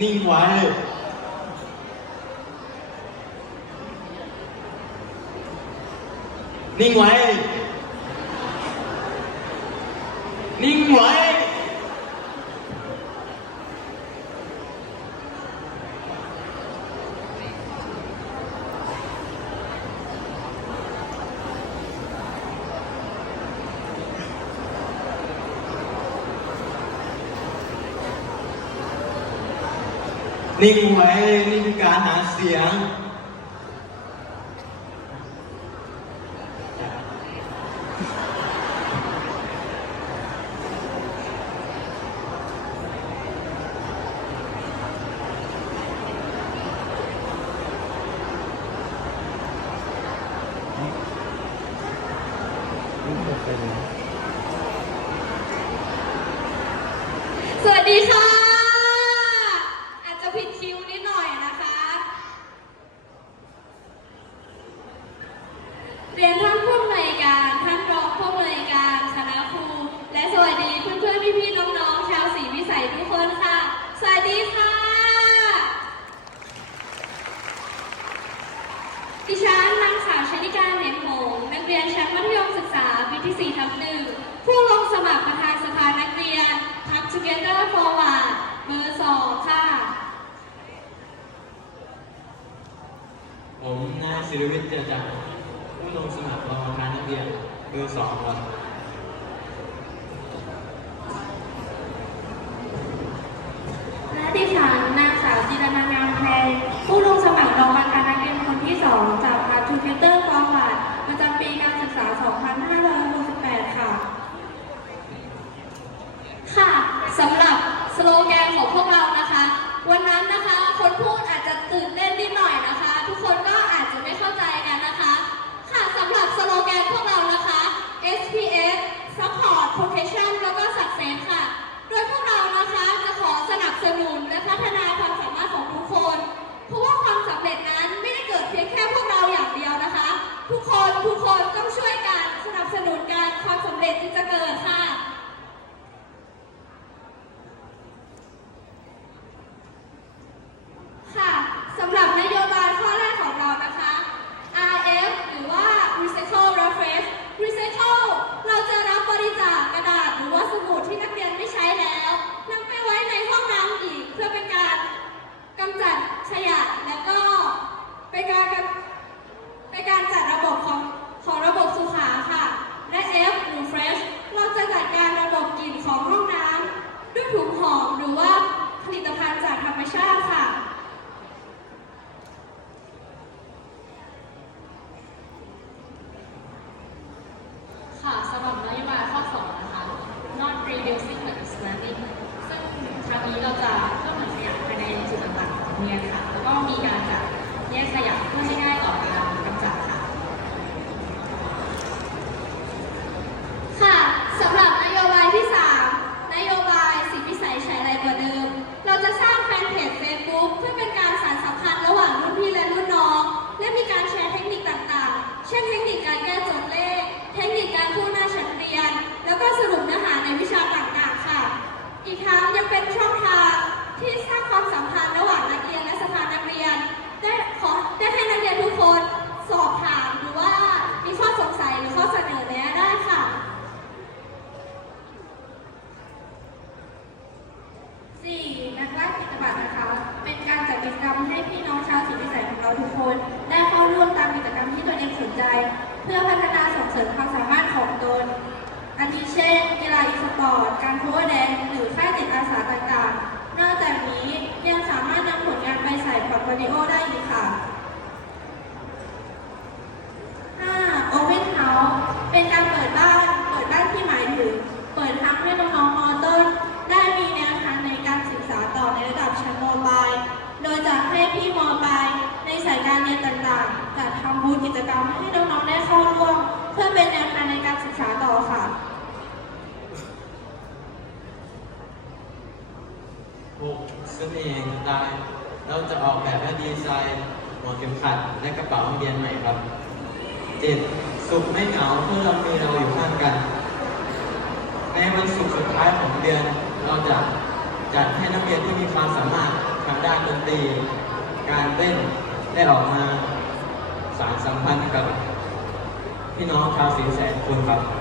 นิ่งไว้เลยนิ่งไว้ นิ่งไว้นี่คือการหาเสียง ผมนายศิริวิทย์เจริญจันผู้ลงสมัครรองประธานนักเรียนเบอสองครับและดิฉันนางสาวจิรนางามแพงผู้ลงสมัครรองประธานนักเรียนคนที่สองจากพาทูเกเตอร์ฟอร์วัดประจำปีการศึกษา 2568 ค่ะ ค่ะสำหรับสโลแกนของพวกเรานะคะ วันนั้นนะคะ คนพูดอาจจะตื่นเต้นนิดหน่อย métrica ริมความสามารถของตน อันที่เช่น กีฬาอีสปอร์ต การโพสแด ผูกเสื้อเองตายเราจะออกแบบและดีไซน์หัวเข็มขัดและกระเป๋าเรียนใหม่ครับเจ็ดสุขไม่เหงาเพื่อเรามีเราอยู่ข้างกันในวันศุกสุดท้ายของเดือน เราจะจัดให้นักเรียนที่มีความสามารถทางด้านดนตรี การเต้นได้ออกมาสารสัมพันธ์กับ พี่น้องชาวสีแสนคนครับ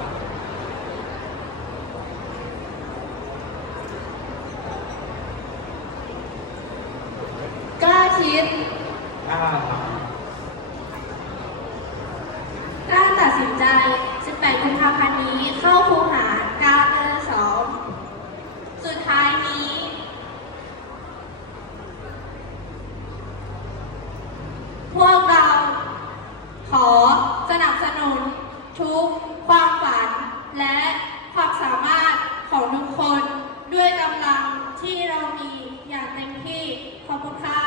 สนับสนุน ทุกความฝัน และความสามารถของทุกคน ด้วยกำลังที่เรามีอย่างเต็มที่ขอบคุณค่ะ